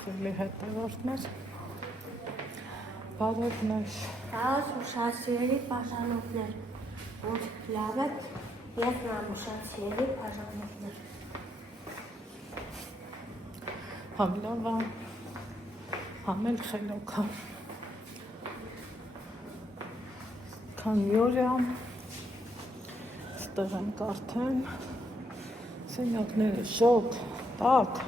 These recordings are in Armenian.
Խելի հետևորդներ, բարևներ։ Տաս ուշացիերի բաժանորդներ, որ լավ եք և նամ ուշացիերի բաժանորդներ։ Համ լավա, համ էլ խելոքա։ Քանի օր եմ, ստեղ ենք արդեն, սենյակները շոգ, տաք,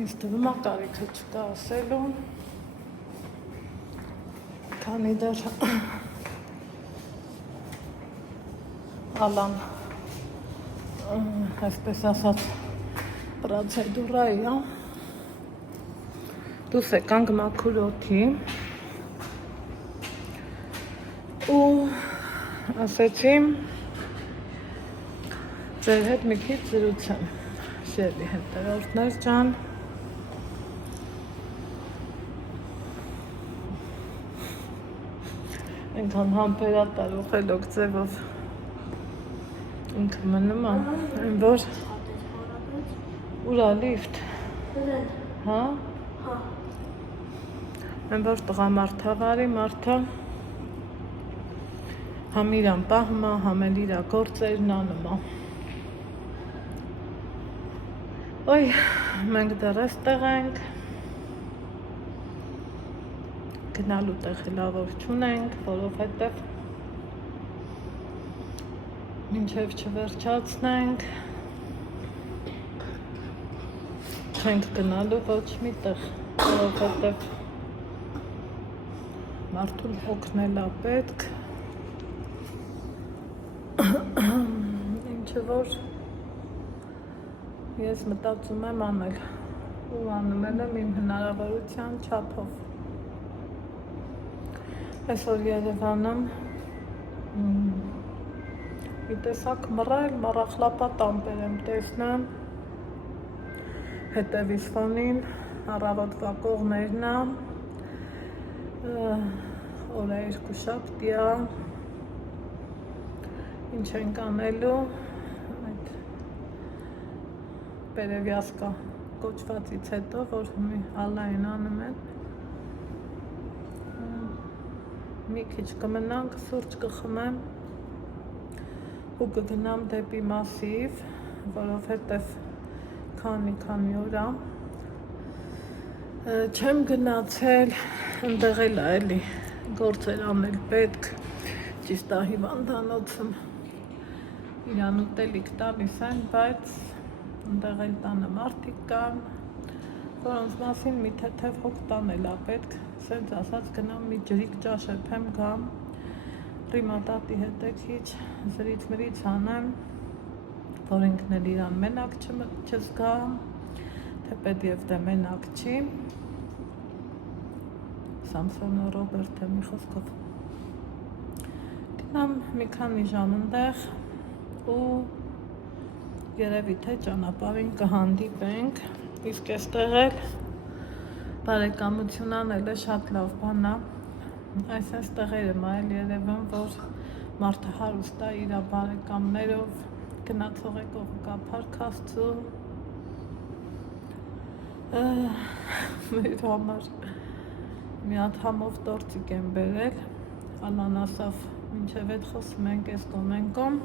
ինձ թվում է կարիքը չկա ասելու, քանի դեռ Ալան, այսպես ասած, պրոցեդուրայի է, դուս եկանք մաքուր օդի ու ասեցի ձեր հետ մի քիչ զրուցեմ, շելի հետևորդներ ջան, այնքան համբերատար ու խելոք ձևով ինքը մնում է, այն որ ուրա լիվտ, հա? Այն որ տղամարդա վարի մարդը համ իրան պահում է, համ էլ իրա գործերն անում է։ Ոյ, մենք դեռ էստեղ ենք, գնալու տեղ լավոր չունենք, որովհետև մինչև չվերջացնենք, չենք գնալու ոչ մի տեղ, որովհետև մարդուն օգնել է պետք, ինչը որ ես մտածում եմ անել ու անում եմ իմ հնարավորության չափով։ Այսօր Երևանում մի տեսակ մռախլապատ ամպեր եմ տեսնում, հետևից ֆոնին, առավոտվա կողմերն է, օրը երկուշաբթի է, ինչ ենք անելու, այդ Պերևյասկա կոչվածից հետո, որ մի ալային անում են, մի քիչ կմնանք, սուրճ կխմեմ ու կգնամ դեպի Մասիվ, որովհետև քանի օր է, չեմ գնացել, ընդեղ էլ է էլի գործեր անել պետք, ճիշտ է հիվանդանոցում իրան ուտելիք տալիս են, բայց ընդեղ էլ տանը մարդիկ կան, որոնց մասին մի թեթև հոգ տանել է պետք, սենց ասած գնամ մի ջրիկ ճաշեպեմ գամ, ռիմատատի հետ է քիչ զրից-մրից անեմ, որ ինքն էլ իրան մենակ չզգա, թեպետ և դե մենակ չի, Սամսոնը Ռոբերտը մի խոսքով գնամ մի քանի ժամ ընդեղ ու երևի թե ճանապարհին կհանդիպենք, իսկ այստեղ էլ բարեկամություն անելը շատ լավ բան է, այս տեղերը մայել երևում, որ մարդը հարուստ է իր բարեկամներով, գնացող եկողը կա փառք Աստծու, մեր համար մի հատ համով տորտիկ եմ բերել, Ալան ասավ, մինչև այդ խոսում ենք ես կոմենկոմ,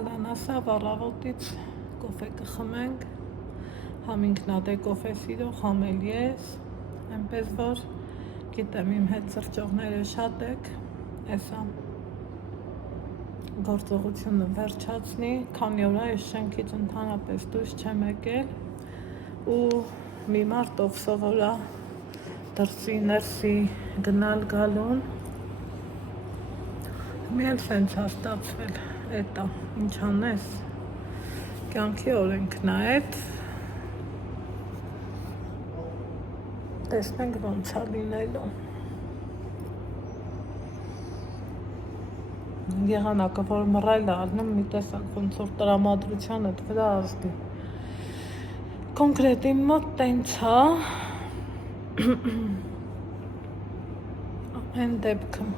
Ալան ասավ առավոտից կոֆե կխմենք, համ ինքնադե կոֆե սիրող, համ էլ ես, այնպես որ գիտեմ իմ հետ սրճողները շատ եք, էսա գործողությունը վերջացնի, քանի օր այս շենքից ընդհանրապես դուրս չեմ եկել ու մի մարդ ով սովորա դրսի ներսի գնալ գալուն, մի էլ սենց հաստացվել, էտա, ինչ անես, կյանքի օրենքն է էտ, տեսնենք ոնց է լինելու։ Եղանակը, որ մռայլ է ալնում, մի տեսակ ոնց որ տրամադրության էտ վրա ազդի։ Կոնկրետ իմ մոտ տենց է, այն դեպքում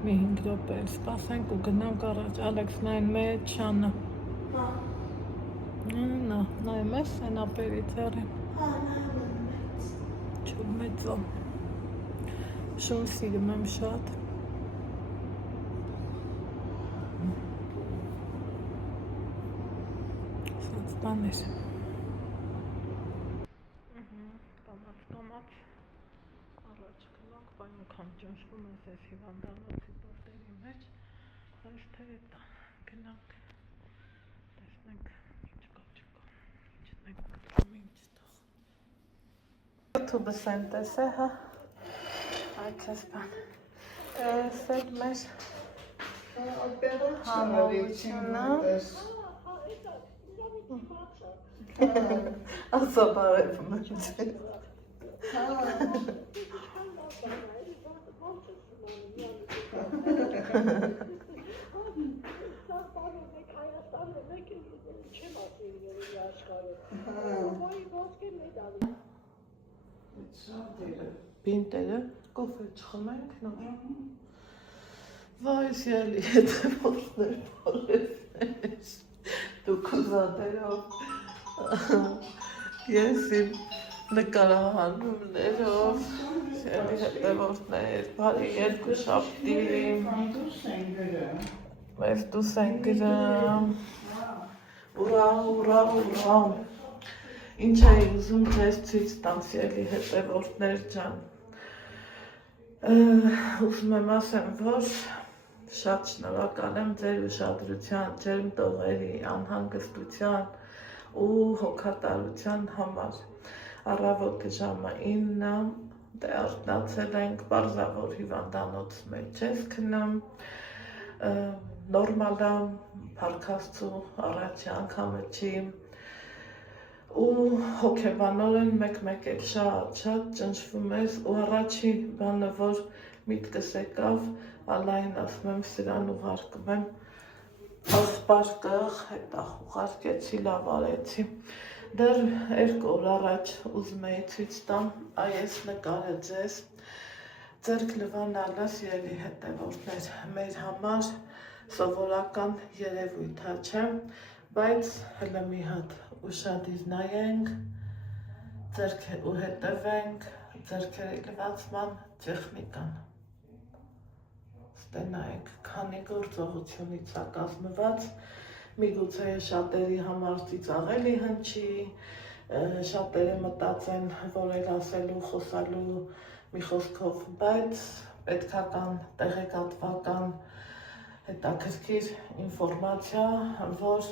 մի 5 րոպե էլ սպասենք ու գնանք առաջ։ Ալեքսն այն մեջ շանը։ Նա նայում ես այն ապերից արին։ Չու մեծո։ Շուն սիրում եմ շատ։ Սենց բաներ։ Կամաց առաջ գնանք, բայց անգամ ճնշվում ես այս հիվանդանոցի տորտերի մեջ, բայց թե դա գնանք, տեսնենք ինչ կա, իջնենք կտրում ինչ տող։ YouTube-ը սենտես է, հա, այդ ես բան, ես էլ մեր հանողությունը, ասա բարևում ենք։ Բինտերը, կոֆե չխմենք, նոր։ Վայս յալի հետևորդներ բարևներ, դուք ուզատերով, ես իմ նկարահանումներով, յալի հետևորդներ, բարի երկու շապտի, մեզ դուս են գրամ, ուրա, ինչ էի ուզում ձեզ ցույց տամ, յալի հետևորդներ ջան, ուզում եմ ասեմ, որ շատ շնորհակալ եմ ձեր ուշադրության, ջերմ տողերի, անհանգստության ու հոգատարության համար։ Առավոտը ժամը 9-ը դե արթնացել ենք, պարզավոր հիվանդանոց մեջ ես քնում, նորմալ է, փառքաստու առաջի անգամը չի ու հոգեբանորեն մեկ-մեկ էլ շատ ճնշվում ես ու առաջի բանը, որ միտքս եկավ, ալային ասում եմ սրան ուղարկում եմ, ասպարկղ, հետա ուղարկեցի, լավ արեցի, դեռ 2 օր առաջ ուզում էի ցույց տամ, այս նկարը ձեզ, ձերք լվանալս ելի հետևորդներ, մեր համար սովորական երևույթ է, չէ, բայց հլը մի հատ ուշադիր նայենք, ու հետևենք ձերքերի լվացման տեխնիկան։ Ստենայեք, քանի գործողությունից է կազմված, միգուցե շատերի համար ծիծաղելի հնչի, շատերը մտածեն, որ էլ ասելու, խոսալու մի խոսքով, բայց պետքական, տեղեկատվական, հետաքրքիր ինֆորմացիա, որ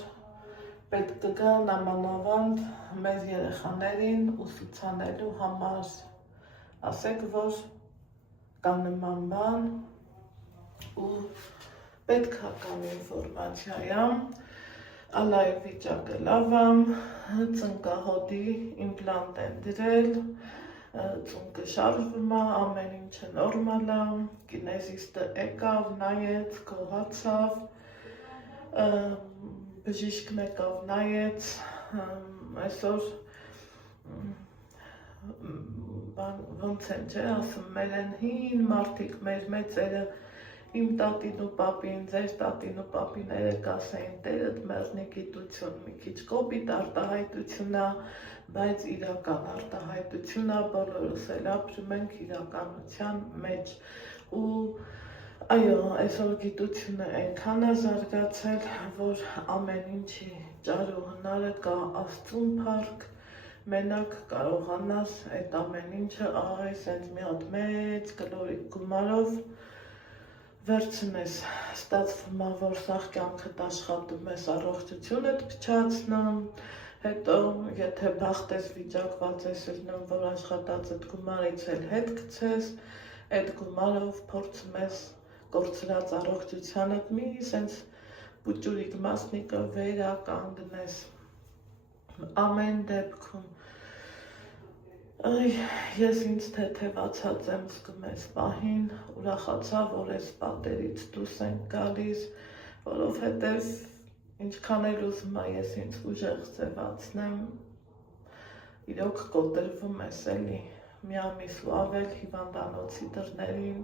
պետք կգա նամանավանդ մեր երեխաներին ուսուցանելու համար, ասեք, որ կա նման բան ու պետքական ինֆորմացիա է, ալայի վիճակը լավ է, ծնկահոդի իմպլանտ են դրել, ծունկը շարժվում է, ամեն ինչը նորմալ է, կինեզիստը եկավ, նայեց, գոհացավ, բժիշկն եկավ, նայեց, այսօր ոնց են չէ, ասում մեր են հին մարդիկ, մեր մեծերը, իմ տատին ու պապին, ձեր տատին ու պապիները կասեին տերդ մեղնի գիտություն, մի քիչ կոպիտ արտահայտություն է, բայց իրական արտահայտություն է, բոլորս էլ ապրում ենք իրականության մեջ ու այո, այսօր գիտությունը այնքան է զարգացել, որ ամեն ինչի ճարու հնարը կա աստծուն փառք, մենակ կարողանաս այդ ամեն ինչը այս մի հատ մեծ կլորիկ գումարով վերցնես, ստացվում է, որ սաղ կյանքդ աշխատում ես առողջությունդ փչացնում, հետո եթե բախտես վիճակված ես ելնում, որ աշխատածդ գումարից էլ հետ գցես, այդ գումարով փորձում ես կորցրած առողջությանդ մի սենց պուճուրիկ մասնիկը վերականգնես, ամեն դեպքում, ես ինձ թեթևացած եմ զգում ես պահին, ուրախացա, որ ես պատերից դուրս ենք գալիս, որովհետև ինչքան էլ ուզում ես ինձ ուժեղ ձևացնեմ, իրոք կոտրվում ես էլի մի ամիս ու ավել հիվանդանոցի դռներին,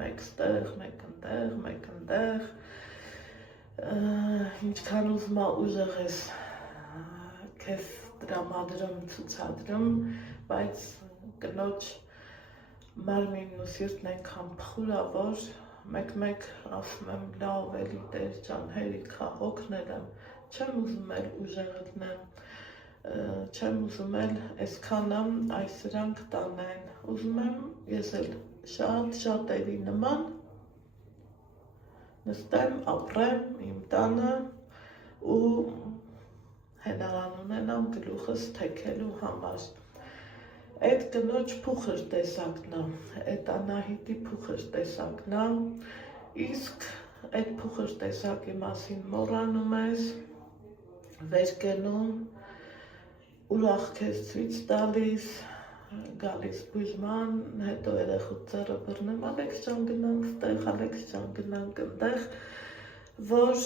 մեկ ստեղ, մեկ ընդեղ, ինչքան ուզում ա ուժեղ ես քեզ տրամադրում, ցուցադրում, բայց կնոջ մարմինն ու սիրտն այնքան փխուր ա, որ մեկ-մեկ ասում եմ լավ էլի Տեր ջան, հերիք ա, հոգնել եմ, չեմ ուզում էլ ուժեղ լինեմ, չեմ ուզում էլ այսքանը այս սրանք տանեն, ուզում եմ ես էլ շատերի նման նստեմ, ապրեմ իմ տանը ու հենարան ունենամ գլուխս թեքելու համար։ Այդ կնոջ փուխր տեսակն է, այդ Անահիտի փուխր տեսակն է, իսկ այդ փուխր տեսակի մասին մոռանում ես, վեր կենում, ուրախ քեզ ցույց տալիս, գալիս բուժման, հետո երեխուդ ձեռը բռնում, Ալեքս ջան գնանք ստեղ, Ալեքս ջան գնանք ընդեղ, որ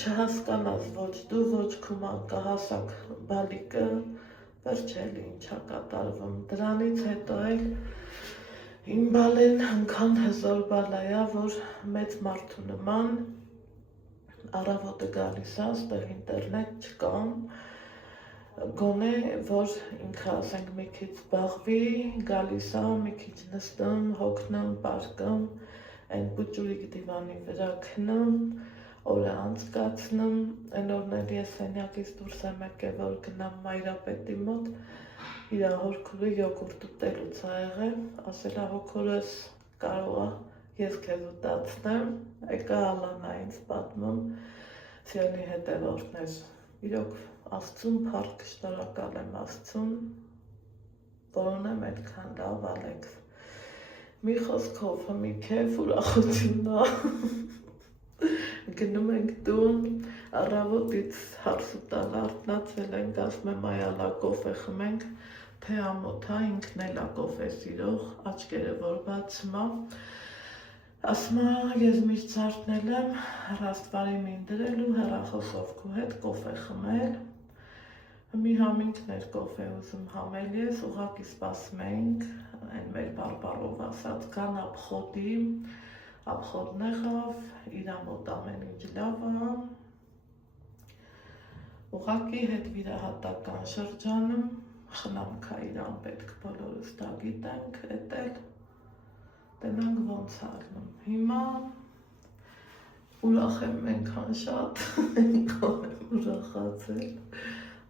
չհասկանաս ոչ դու, ոչ քո մանկահասակ բալիկը վերջ էլի ինչա կատարվում, դրանից հետո էլ իմ բալեն հնքան հզոր բալայա, որ մեծ մարդու նման առավոտը գալիս ա, ստեղ ինտերնետ չկա, գոնե, որ ինքը ասենք մի քիչ զբաղվի, գալիս ա, մի քիչ նստում, հոգնում, պարկում, այն պուճուրիկ դիվանի վրա քնում, օրը անցկացնում, այն օրն էլ ես սենյակից դուրս եմ եկել, որ գնամ Մայրապետի մոտ, իր հորքուրը յոգուրտ ուտելուց ա եղել, ասել ա հոգորս կարող ա ես քեզ ուտացնեմ, եկա Ալանա ինձ պատմում, Սյոնի հետևորդներ, իրոք Աստծուն փառք շնորհակալ եմ Աստծուն, որ ունեմ այդքան լավ Ալեքս, մի խոսքով մի քեֆ ուրախությունն ա, գնում ենք տուն, առավոտից հարս ու տալ արթնացել ենք, ասում եմ այալա կոֆե խմենք, թե ամոթ ա, ինքն էլ ա կոֆե սիրող, աչքերը որ բացում ա, ասում ա ես միշտ զարթնել եմ, Ռաստվարի մին դրել ու հեռախոսով քո հետ կոֆե խմել, մի համինքն էր կոֆե ուզում համել ես, ուղղակի սպասում էինք, այն մեր բարբարով ասած կան ապխոդի, ապխոդն եղավ, իրա մոտ ամեն ինչ լավ ա, ուղղակի հետ վիրահատական շրջանում, խնամք ա իրան պետք բոլորս դա գիտենք, էդ էլ տենանք ոնց ալնում, հիմա ուրախ եմ ենքան շատ, ենքան եմ ուրախացել,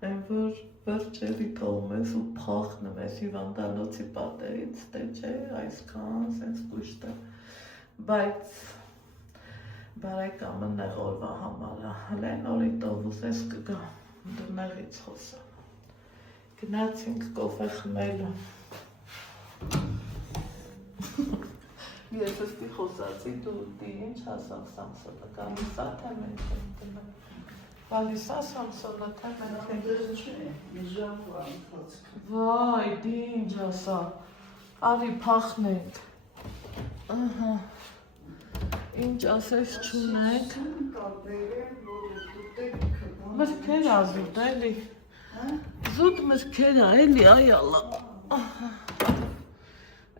այն որ վերջերի թողում ես ու փախնում ես հիվանդանոցի պատերից, դե չէ, այսքան, սենց կուշտ է, բայց բարեկամը նեղ օրվա համար է, հլե նորի տովուս ես կգա, դու նեղից խոսա, գնացինք կոֆե խմելու, ես էստի խոսացի, դու դի ինչ ասավ Սամսոնը, գալիս ա թե մենք ենք դնում, գալիս ա Սամսոնը թե մենք ենք, վայ, դի ինչ ասա, արի փախնենք, ինչ ասես չունենք, մրգեր ա զուտ էլի, զուտ մրգեր ա էլի, այ ալա,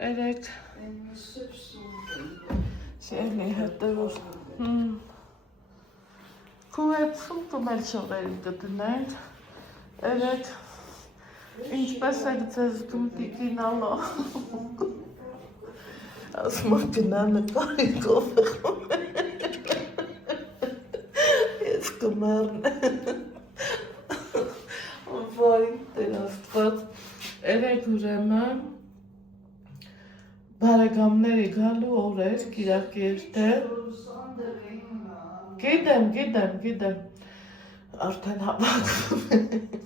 երեք, Սիելի հետևոր, քու հետ սուպը մեր շողերի կդնենք, երեք, ինչպես եք ձեզ դում տիկին ալա, ասում ա գնա նկարի կոֆե խմել, ես կմեռնեմ, վայ, Տեր Աստված, երեք ուրեմն, բարեկամների գալու օրեր, կիրակի երթեր, գիտեմ, արդեն հավակվում ենք,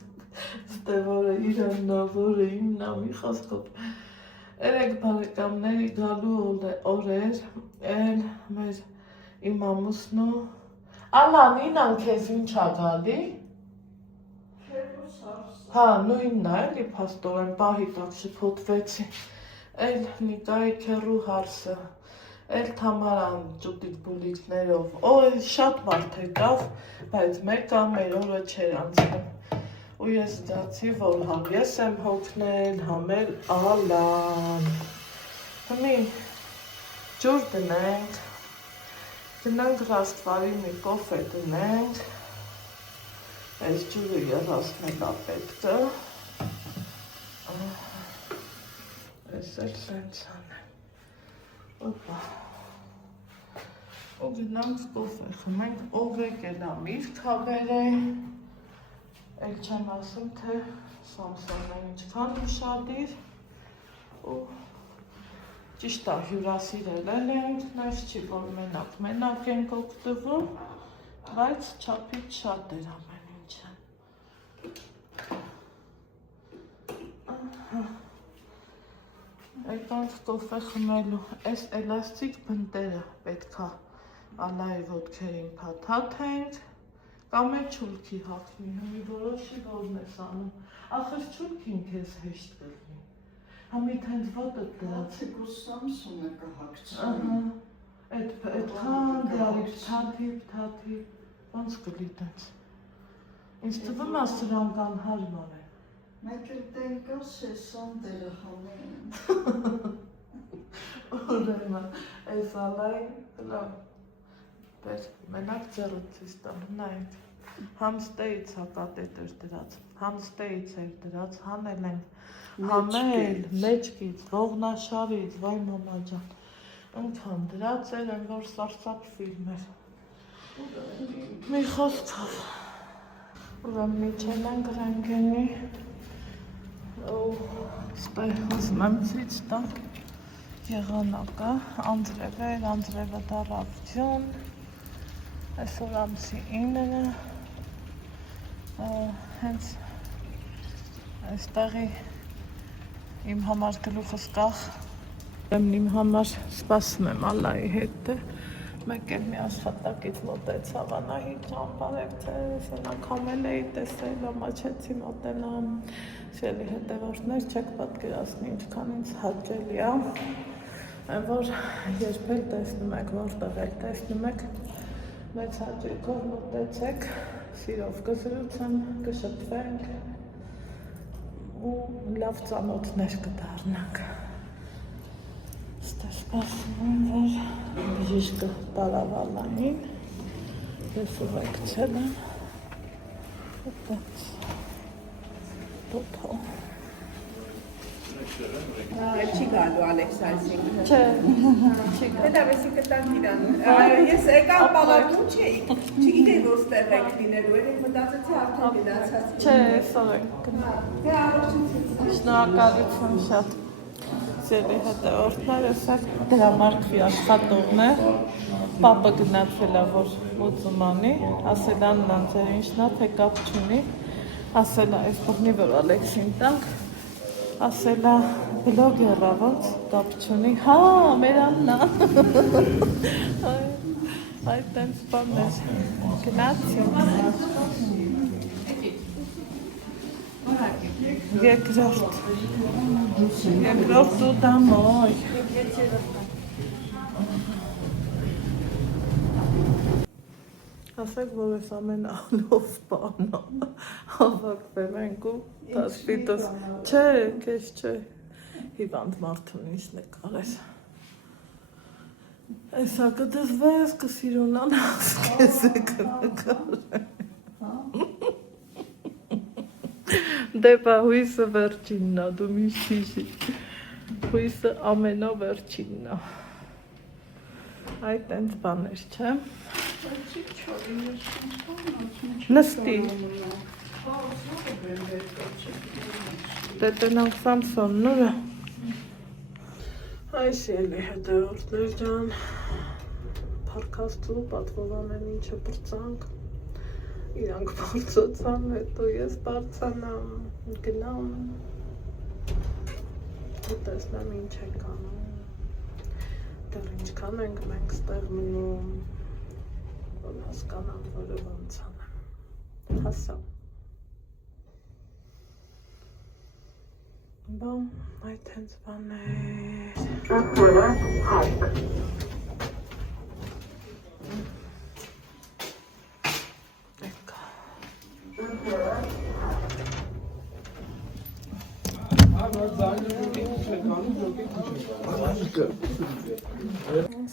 ստևորը իրաննա, որը իմնա, մի խոսքով, երեք բարեկամների գալու օրեր, էլ մեր իմ ամուսնու, Ալան, ինան քեզ ինչ ա գալի, հա, նույնն ա, էլի պաստորեն, պահի տակ շփոթվեցի, Էլ Նիկայի քեռու հարսը, էլ Թամարան ճուտիկ բուլիկներով, շատ մարդ եկավ, բայց մեկը մեր օրը չեր անցնում, ու ես զգացի, որ համ ես եմ հոգնել, համ էլ Ալան, հմի ջուր դնենք, գնանք Ռաստվարի մի կոֆե դնենք, այս ջուրը 30 պետք է, այս էլ սենց անեմ, օպա, ու գնանք կոֆե խմենք, ով եկել է միրգ հավեր է, էլ չեմ ասում, թե Սամսոնը ինչքան ուշադիր, ու ճիշտ է հյուրասիրել ենք, նայց չի, որ մենակ ենք օգտվում, բայց չափից շատ էր ամեն ինչը։ Եկանք կոֆե խմելու, այս էլաստիկ բնտերը պետք է ալայի ոտքերին փաթաթենք, կամ է չուլքի հագնի, մի որոշի որն ես անում, ախր չուլքին քեզ հեշտ կլինի, համիտ հենց ոտըտ դրած։ Հատիկուս Սամսոնը կհագցնում։ Այդքան դարիք թաթի, ոնց կլի տենց։ Ինձ թվում է սրանք անհարմար են։ Մեկ էլ տենկաս է սանդերը համեն։ Ուրեմն, այս ալային, մենակ ձեռըցիս տանում, նայեք, համստեից հակատետր դրած, համստեից էր դրած, հանել են, համել, մեջքից, ողնաշարից, վայ մամա ջան, ընքան դրած էր, են որ սարսափ ֆիլմ էր, մի խոսքով, ուրեմ միջել են գրանգենի, ստեղ հոսմ եմ ծիծ տակ, եղանակը, անձրևը դարավություն, այսօր ամսի 9-ը, հենց այստեղի իմ համար գլուխս կախ, իմ համար սպասում եմ Ալլայի հետը, մեկ էլ մի աշխատակից մոտեցավ Անահի ջան, բարև ձեզ, հենակ համել էի տեսել, ամաչեցի մոտենամ, սիրելի հետևորդներ, չեք պատկերացնի ինչքան ինձ հաճելի է, որ երբ էլ տեսնում եք, որտեղ էլ տեսնում եք, մեծ հաճույքով մոտեցեք, սիրով կզրուցեմ, կշփվենք ու լավ ծանոթներ կդառնանք։ Ստե սպասում եմ, որ բժիշկը տարավ Ալլային, ես ուղեկցել եմ, այդպես, տոթո։ Չի գալու Ալեքսայսին։ Չէ, չի գալու։ Հետո վեսի կտան իրան։ Ես եկամ պալատում չէի, չգիտեի որ ստեղ եք լինելու, երեք մտածեցի արդեն գնացած։ Չէ, այսօր ենք գնալ։ Դե առողջություն։ Շնորհակալություն շատ։ Սիրելի հետևորդներ, հեսա դրամարկղի աշխատողն է, պապը գնացել է, որ ուծում անի, ասել Աննան ձեր ինչն է, թե կապ չունի, ասել է, այս բղնի, որ Ալեքսին տանք, ասել է բլոգերա, ոնց կապ չունի, հա, մեր Աննա, այդ տենց բան էր, գնացի, երկրորդ ու դամոյ, ասեք, որ ես ամեն ալով բանա, հավակվեմ ենք ու տասպիտոս, չէ, կեզ չէ, հիվանդ մարդուն ինչ նկարես, այսա կդզվես, կսիրունանաս, կեզ է կնկար դե բա հույսը վերջինն է, դու մի շիշի, հույսը ամենավերջինն է, այդ տենց բաներ չէ, նստի, դե տնանք Սամսոնն ուր է, այս ելի հետևորդներ ջան, պարքաստու պատվովան են ինչը բրծանք, իրանք բարձոցան, հետո ես բարձանամ, գնամ, ու տեսնեմ ինչ ենք անում, դեռ ինչքան ենք մենք ստեղ մնում, որ հասկանամ, որը ոնց անեմ, հասա, բան, այդ հենց բաներ,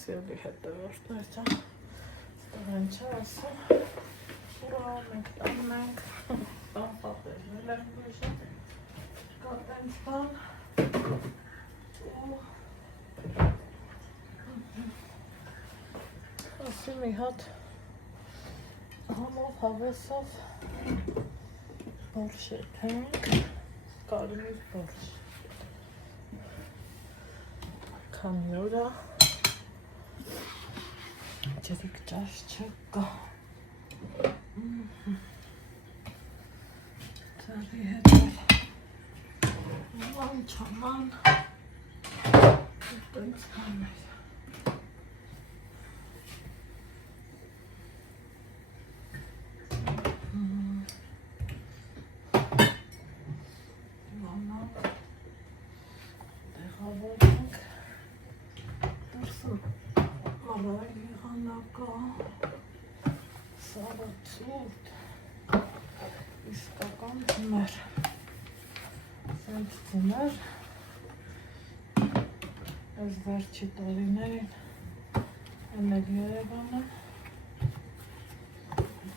Ասելի հետևորդներ ջան, ստեղեն չէ ասա, ուրա մենք տանենք, տան պատերնել են բույժը, կա տենց բան, ասի մի հատ համով հավեսով բորշ եթենք, կարմիր բորշ, քանի օրա, ջրիկ ճաշ չկա, ծառի հետ ման չաման, տենց բաներ, տեղավորենք, դրսում մալայ եղանակա, սավը ծուրտ, իսկական ձմեր, սենց ձմեր, այս վերջի տարիներին էնել Երևանը,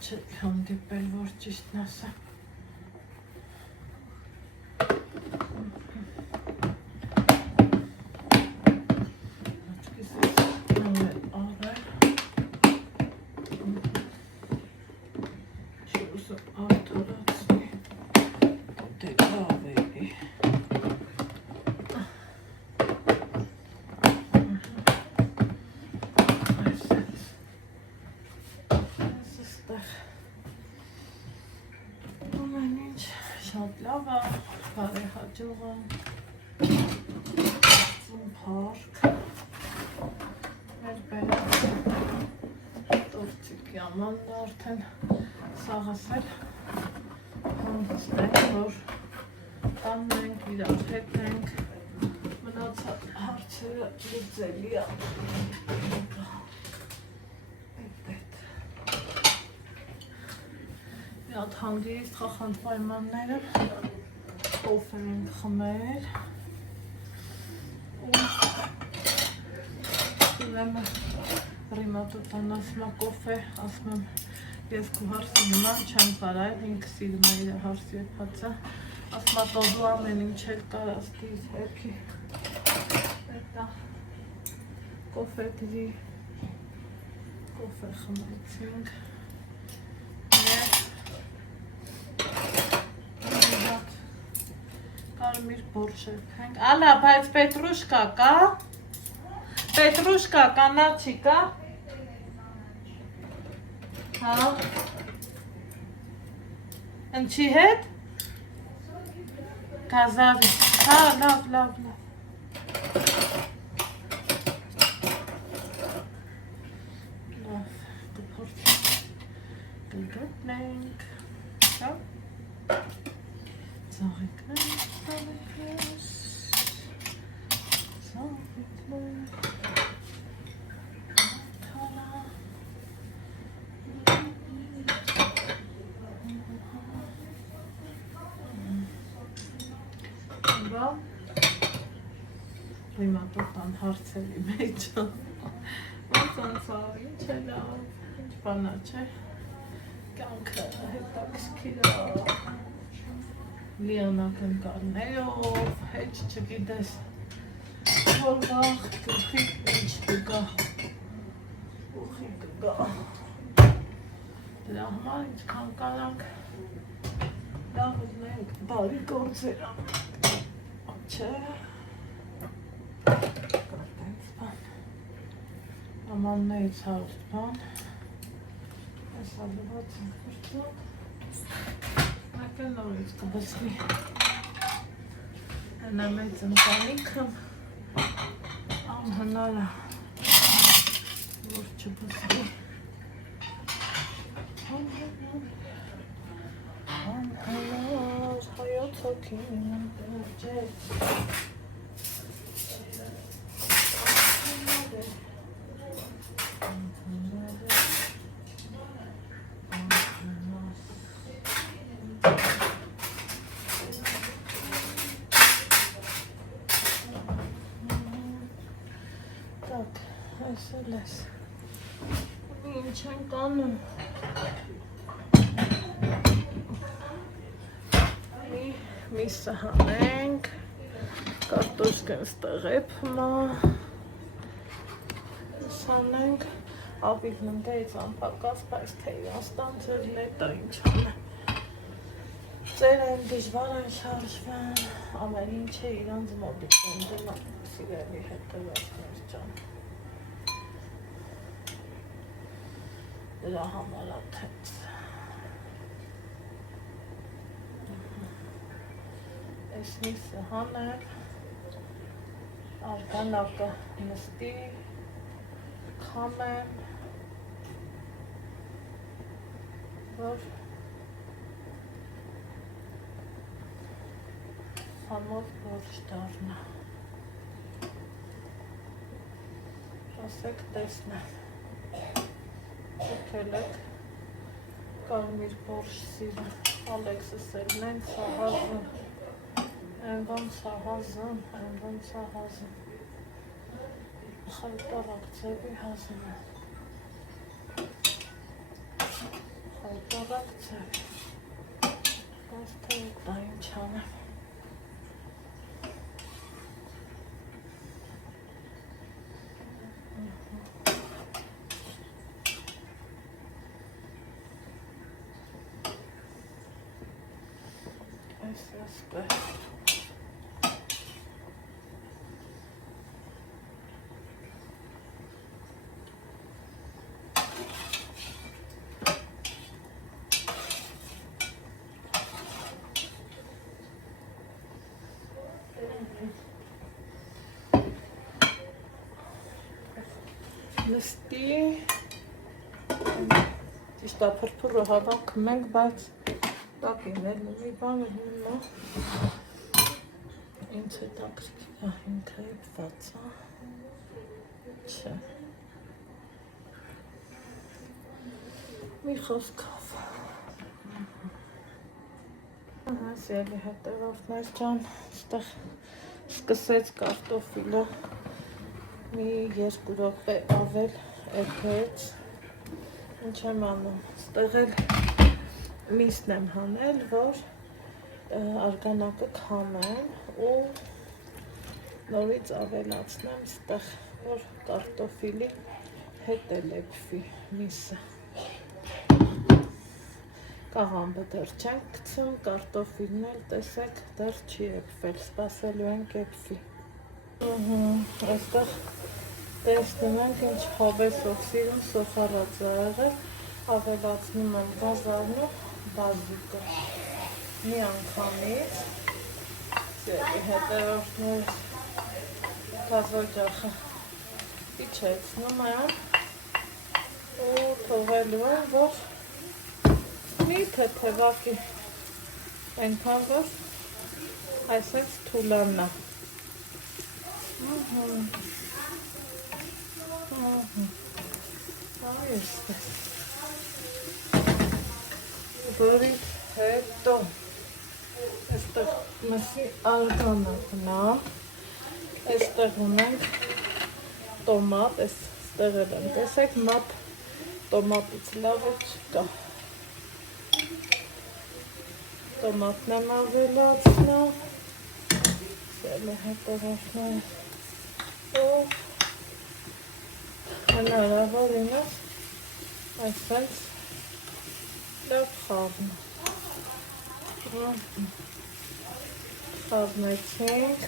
չեք հանդիպել, որ ճիշտն ասեմ, շատ լավ է, բարեհաջող է, ծում փառք, մեր բերած տորցիկ yamanն արդեն սաղս էլ հանգստենք, որ տաննենք, իրար հետ ենք, մնացած հարցերը լուծելի է։ Մի հատ հանգիստ խախանդ պայմանները կոֆե ենք խմել ու ուրեմն Ռիմատոտան ասում է կոֆե, ասում եմ ես քո հարսի նման չեմ կարայ, ինքը սիրում է իր հարսի եփածը, ասում է տոզու ամեն ինչ էլ կարաս դիր հեքի, հետա կոֆե դրի, կոֆե խմեցինք, կարմիր բորշ եփենք, ալա, բայց պետրուշկա կա, պետրուշկա կանաչի կա, հա, ընչի հետ, գազարի, հա, լավ, լավ, լավ, լավ, կփորձենք, կգտնենք, հա, ծաղիկներ, Ռիմատոտան հարցերի մեջ ոնց է, ինչ է լավ, ինչ բանա չէ, կյանքը հետաքրքիր է, լիանակ ընկալներով, հետ չգիտես, որ վաղ գլխի ինչ կգա, ուխի կգա, դրա համար ինչքան կարանք լավ ուզնենք բարի գործեր անենք, չէ, կարտենց բան, ամաններից հարուստ բան, ես ալված ենք վրծոք, մեկը նորից կբսվի, հենա մեծ ընտանիքը, անհնար է, որ չբսվի, անհնար, հայոց հոգին ընտերջեց, Так, այս է Տեսել ես։ Ինչ ենք անում։ Միսը հանենք, կարտոշկն ստեղ է փմա, սանենք, ավիլն ընդեից անպակաս, բայց թե իրաստան ձեր նետա ինչ անեմ։ Ձեր են դիժվար են շարժվեն, ամեն ինչ է իրանց մոդիկ են դնում, սիրելի հետևածներ ճան։ Դրա համար աթենց։ Այս միսը հանեմ, արգանակը նստի, քամեմ, որ համով որջ դարնա, ասեք տեսնեմ, ուքել եք, կարմիր բորշ սիրում, Ալեքսս էլ նեն սահազում, Ənվան սահազım, ənվան սահազım. Խայտարակ ձևի հազım է. Խայտարակ ձևի. Բայց թե դա ինչ անեմ. Այս ասպեր. Նստի, ճիշտ ապրպուրը հավաքում ենք, բայց տակիներ մի բան հիմա ինձ է տակրիկի հիմքը եպված, չէ, մի խոսքով, սիրելի հետևորդներ ջան, ստեղ սկսեց կարտոֆիլը մի 2 րոպե ավել էփեց, ինչ եմ անում, ստեղ էլ միսն եմ հանել, որ արգանակը քամեմ ու նորից ավելացնեմ ստեղ, որ կարտոֆիլի հետ էլ էփվի միսը։ Կաղամբը դեռ չենք գցում, կարտոֆիլն էլ տեսեք դեռ չի էփվել, սպասելու ենք էփվի։ Այստեղ տեսնում ենք ինչ հավեսով սիրում սոխարած է եղել, ավելացնում եմ գազարն ու բազիկը։ Մի անգամից, սերի հետևորդներ գազոջախը իջեցնում եմ ու թողելու եմ, որ մի թեթևակի ենքան, որ այսպես թուլանա։ Որից հետո այստեղ մսի արգանակն է, այստեղ ունենք տոմատ, այստեղ էլ եմ, տեսեք մապ տոմատից լավը չկա, տոմատն եմ ավելացնա, սելը հետևորդներ ու հնարավոր ինձ այսպես լավ խառնա, խառնեցինք,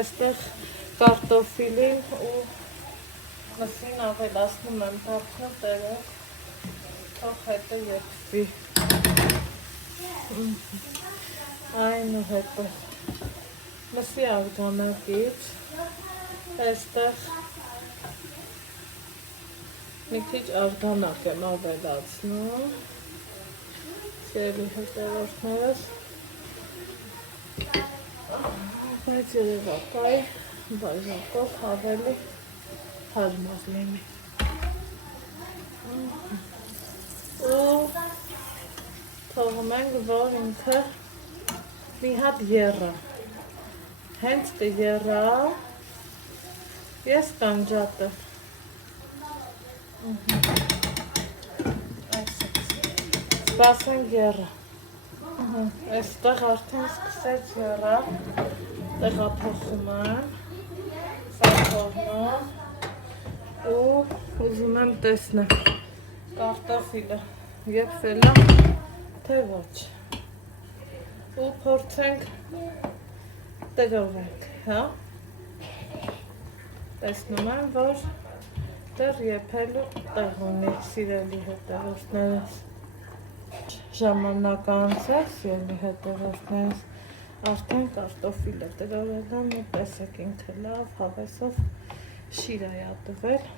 այստեղ կարտոֆիլին ու մսին ավելացնում եմ դարձնու տերով, թող հետը եփվի, այնուհետև մսի արգանակից այստեղ մի քիչ արգանակ եմ ավելացնում, սիրելի հետևորդներս, բայց երևակայ բաժակով ավելի հազմով լինի։ Ու թողում ենք, որ ինքը մի հատ եռա, հենց կեռա, Ես կանջատը։ Սպասենք եռը։ Այստեղ արդեն սկսեց եռը, տեղափոխում եմ, սա թողնում ու ուզում եմ տեսնեմ կարտոֆիլը եփվել է, թե ոչ։ Ու փորձենք տրորենք, հա։ Տեսնում եմ, որ դեռ եփելու տեղ ունի, սիրելի հետևորդներս։ Ժամանակ անցած, սիրելի հետևորդներս, արդեն կարտոֆիլը տրորել եմ ու տեսեք ինքը լավ հավեսով շիր է տվել,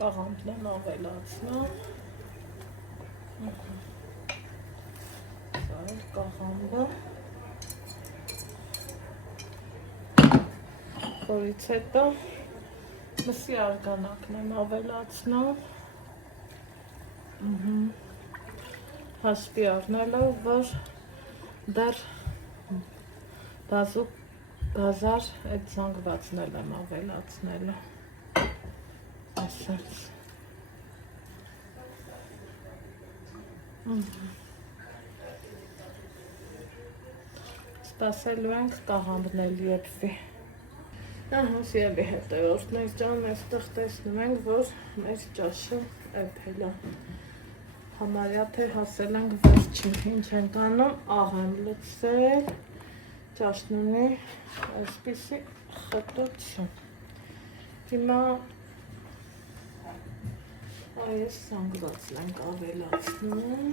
կաղամբն եմ ավելացնում, սա էլ կաղամբը, որից հետո մսի արգանակն եմ ավելացնում, հաշվի առնելով, որ դեռ բազուկ գազար այդ զանգվածն էլ եմ ավելացնելու, ասենց, սպասելու ենք կաղամբն էլ եփվի, սիրելի հետևորդներ ջան, այստեղ տեսնում ենք, որ մեր ճաշը եփել է, համարյա թե հասել ենք վերջին, ինչ ենք անում, աղ եմ լցրել, ճաշն ունի այսպիսի խտություն, հիմա այս զանգվածն ենք ավելացնում,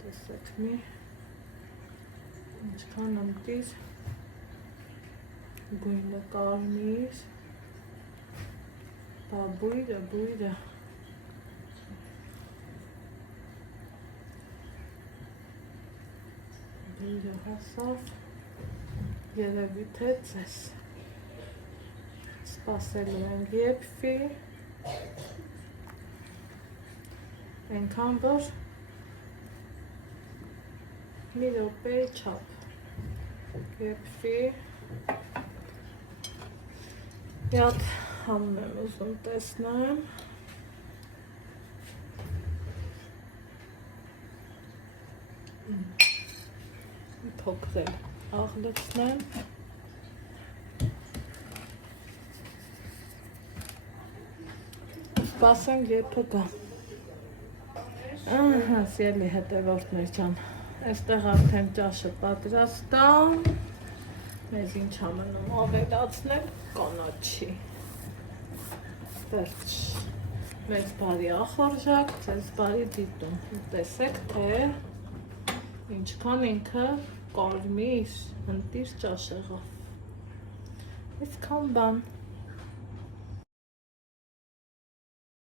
տեսեք մի ինչքան ըմտիր, գույնը կարմիր, բա բույրը, հասավ, երևի թե ձեզ, սպասելու ենք եփվի, այնքան որ մի րոպեի չափ եփվի, մի հատ համն եմ ուզում տեսնեմ, փոքրել աղ լցնեմ, սպասենք եփը գա, սիրելի հետևորդներ ջան, այստեղ արդեն ճաշը պատրաստ է, մեզ ինչ ամենում ավելացնել կանաչի, վերջ, մեզ բարի ախորժակ, ձեզ բարի դիտում, տեսեք թե ինչքան ինքը կարմիր, ընտիր ճաշեղով, այսքան բան։